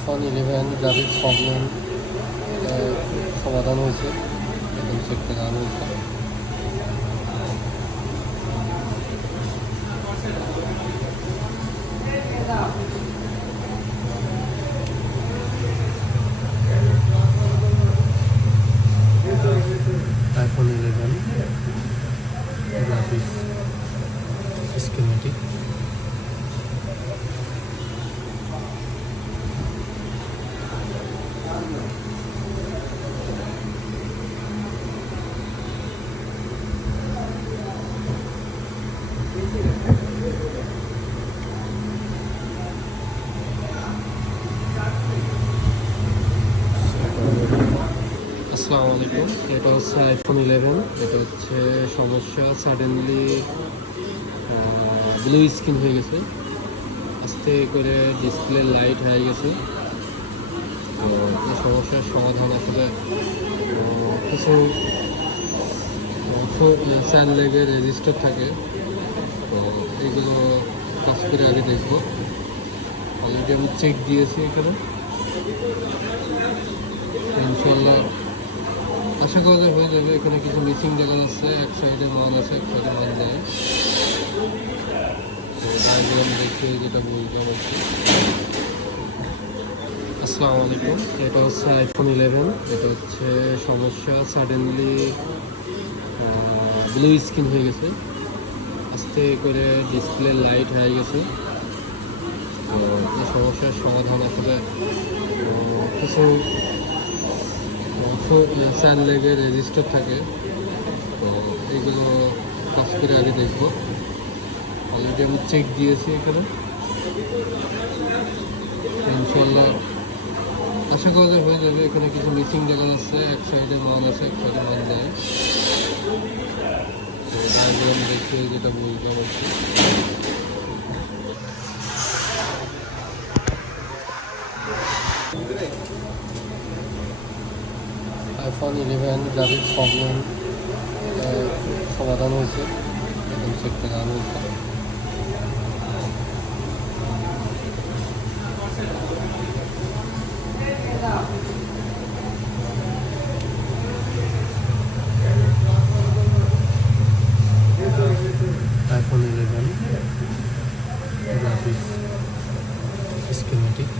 iPhone 11 graphics problem সমাধান হয়েছে, একদম চেক করা হয়েছে। iPhone 11 graphics schematic. আসসালামু আলাইকুম। এটা হচ্ছে iPhone 11। এটা হচ্ছে সমস্যা, সাডেনলি ব্লু স্ক্রিন হয়ে গেছে, আস্তে করে ডিসপ্লে লাইট হয়ে গেছে। তো এই সমস্যার সমাধান আসলে কিছু লেগের রেজিস্টার থাকে, তো এইগুলো কাজ করে আগে দেখবো। অলরেডি আমি চেক দিয়েছি এখানে, ইনশাল্লাহ আশা করা হয়ে যাবে। এখানে কিছু মিসিং জায়গা আছে, এক সাইডে মান আছে, এক সাইডে মান নেই। তো ডায়াগ্রাম দেখে যেটা বলতাম আর কি। আসসালামু আলাইকুম। এটা হচ্ছে iPhone 11। এটা হচ্ছে সমস্যা, সাডেনলি ব্লু স্ক্রিন হয়ে গেছে, আস্তে করে ডিসপ্লে লাইট হয়ে গেছে। তো এই সমস্যার সমাধান আসলে কিছু লেগের রেজিস্টার থাকে, তো এইগুলো কাজ করে আগে দেখবো। অলরেডি আমি চেক দিয়েছি এখানে, ইনশাল্লাহ আশা করা হয়ে যাবে। এখানে কিছু মিসিং জায়গা আছে, এক সাইডে মান আছে, এক সাইডে মান নেই। তো ডায়াগ্রাম দেখে যেটা বলতাম আর কি। iPhone 11 গ্রাফিক্স প্রবলেম সমাধান হয়েছে, একদম চেক করা হয়েছে। iPhone 11 graphics schematic.